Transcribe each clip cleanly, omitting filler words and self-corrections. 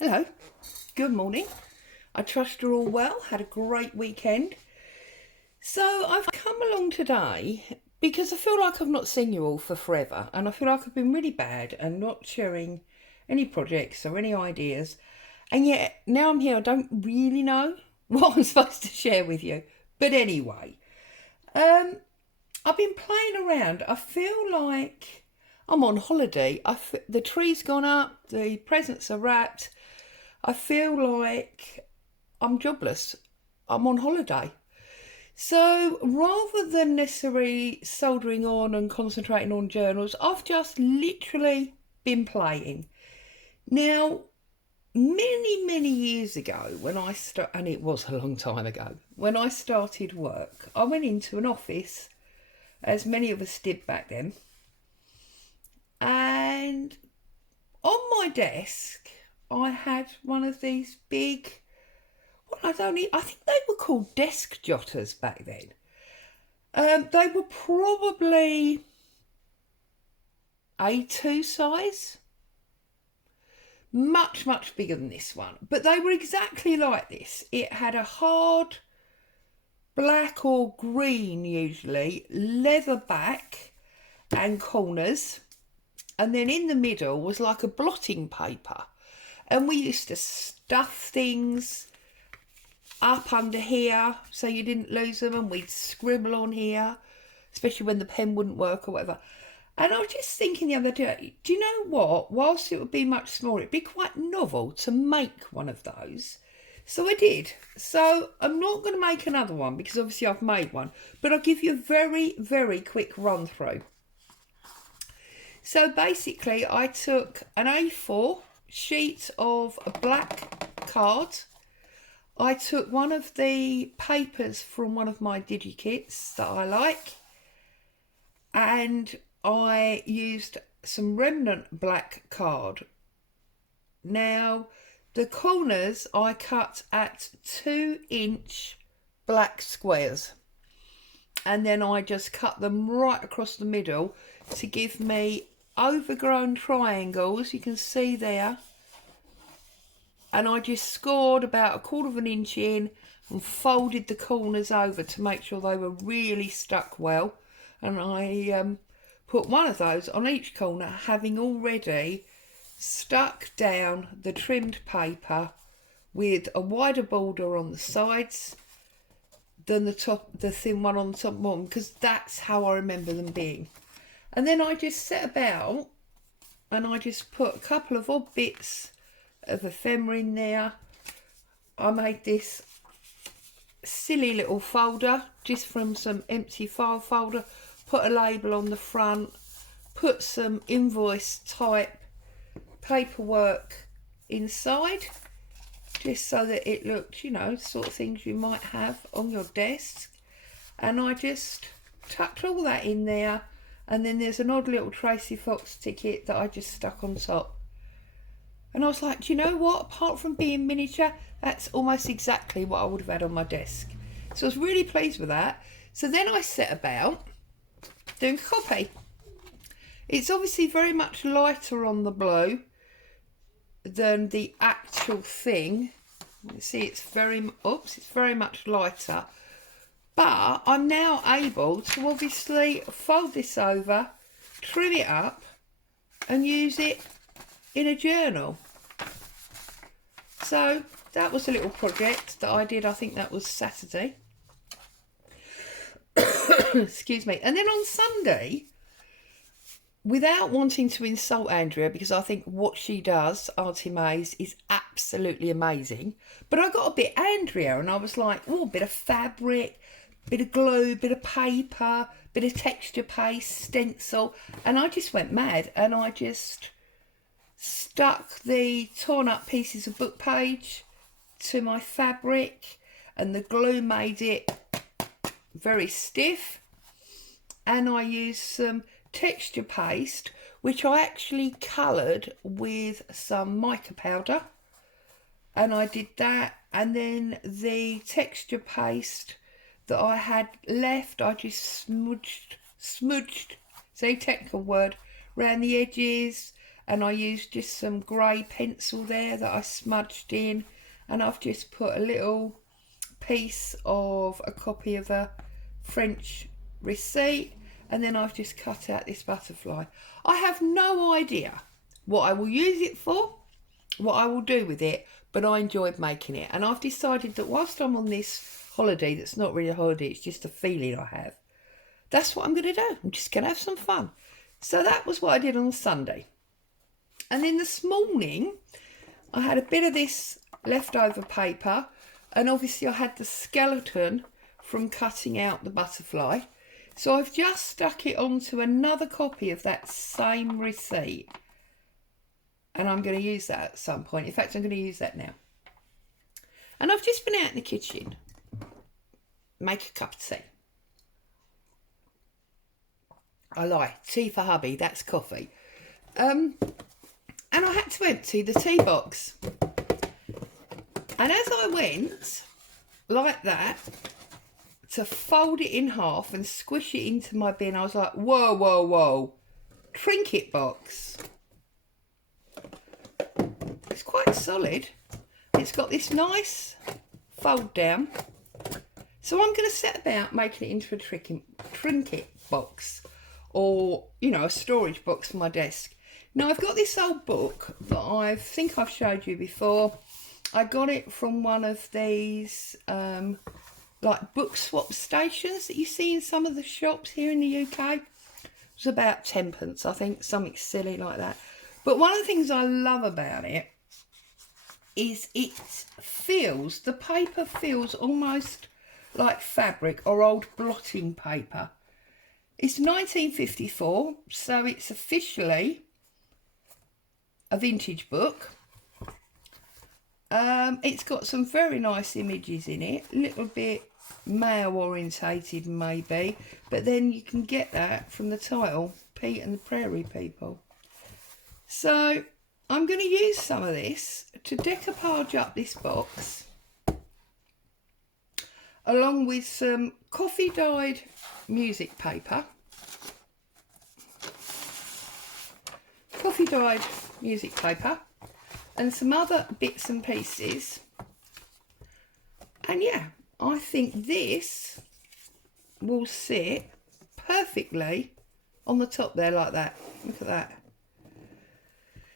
Hello, good morning. I trust you're all well, had a great weekend. So I've come along today because I feel like I've not seen you all for forever and I feel like I've been really bad and not sharing any projects or any ideas. And yet now I'm here, I don't really know what I'm supposed to share with you. But anyway, I've been playing around. I feel like I'm on holiday. The tree's gone up, the presents are wrapped. I feel like I'm jobless. I'm on holiday. So rather than necessarily soldering on and concentrating on journals, I've just literally been playing. Now, many years ago, and it was a long time ago, when I started work, I went into an office, as many of us did back then, and on my desk, I had one of these big, I think they were called desk jotters back then. They were probably A2 size, much bigger than this one, but they were exactly like this. It had a hard black or green, usually, leather back and corners, and then in the middle was like a blotting paper, and we used to stuff things up under here so you didn't lose them, and we'd scribble on here, especially when the pen wouldn't work or whatever. And I was just thinking the other day, do you know what? Whilst it would be much smaller, it'd be quite novel to make one of those. So I did. So I'm not going to make another one because obviously I've made one, but I'll give you a very quick run through. So basically I took an A4 sheet of a black card. I took one of the papers from one of my DigiKits that I like, and I used some remnant black card. Now, the corners I cut at 2-inch black squares, and then I just cut them right across the middle to give me overgrown triangles, you can see there. And I just scored about 1/4 inch in and folded the corners over to make sure they were really stuck well. And I put one of those on each corner, having already stuck down the trimmed paper with a wider border on the sides than the thin one on the top one, because that's how I remember them being. And then I just set about and I just put a couple of odd bits of ephemera in there. I made this silly little folder just from some empty file folder, put a label on the front, put some invoice type paperwork inside, just so that it looked, you know, sort of things you might have on your desk. And I just tucked all that in there, and then there's an odd little Tracy Fox ticket that I just stuck on top. And I was like, do you know what? Apart from being miniature, that's almost exactly what I would have had on my desk. So I was really pleased with that. So then I set about doing a copy. It's obviously very much lighter on the blue than the actual thing. You see, it's very much lighter. But I'm now able to obviously fold this over, trim it up, and use it in a journal. So that was a little project that I did. I think that was Saturday. Excuse me. And then on Sunday, without wanting to insult Andrea, because I think what she does, Auntie May's, is absolutely amazing, but I got a bit Andrea, and I was like, oh, a bit of fabric, bit of glue, bit of paper, bit of texture paste, stencil, and I just went mad, and I just stuck the torn up pieces of book page to my fabric, and the glue made it very stiff, and I used some texture paste which I actually coloured with some mica powder, and I did that, and then the texture paste that I had left I just smudged, say technical word, around the edges and I used just some grey pencil there that I smudged in, and I've just put a little piece of a copy of a French receipt, and then I've just cut out this butterfly. I have no idea what I will use it for, what I will do with it, but I enjoyed making it, and I've decided that whilst I'm on this holiday, that's not really a holiday, it's just a feeling I have, that's what I'm going to do. I'm just going to have some fun. So that was what I did on Sunday. And then this morning I had a bit of this leftover paper, and obviously I had the skeleton from cutting out the butterfly, so I've just stuck it onto another copy of that same receipt, and I'm going to use that at some point. In fact, I'm going to use that now. And I've just been out in the kitchen, make a cup of tea. I lie, tea for hubby, that's coffee. And I had to empty the tea box. And as I went, like that, to fold it in half and squish it into my bin, I was like, whoa, whoa, whoa. Trinket box. It's quite solid. It's got this nice fold down. So I'm going to set about making it into a trinket box, or, you know, a storage box for my desk. Now, I've got this old book that I think I've showed you before. I got it from one of these like book swap stations that you see in some of the shops here in the UK. It was about 10p, I think, something silly like that. But one of the things I love about it is the paper feels almost like fabric or old blotting paper. It's 1954, so it's officially a vintage book. It's got some very nice images in it, a little bit male orientated maybe, but then you can get that from the title, Pete and the Prairie People. So I'm going to use some of this to decoupage up this box, along with some coffee dyed music paper. And some other bits and pieces. And yeah, I think this will sit perfectly on the top there like that. Look at that.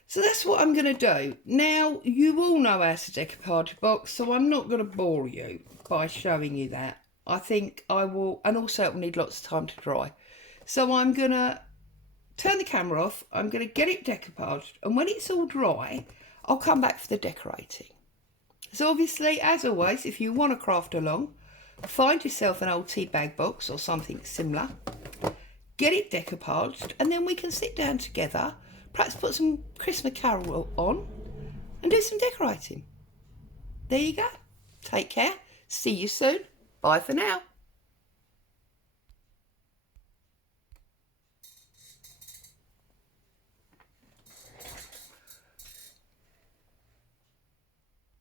So that's what I'm going to do. Now, you all know how to decoupage a box, so I'm not going to bore you by showing you that. I think I will, and also it will need lots of time to dry. So I'm going to turn the camera off, I'm going to get it decoupaged, and when it's all dry, I'll come back for the decorating. So obviously, as always, if you want to craft along, find yourself an old tea bag box or something similar, get it decoupaged, and then we can sit down together, perhaps put some Christmas Carol on, and do some decorating. There you go. Take care. See you soon. Bye for now.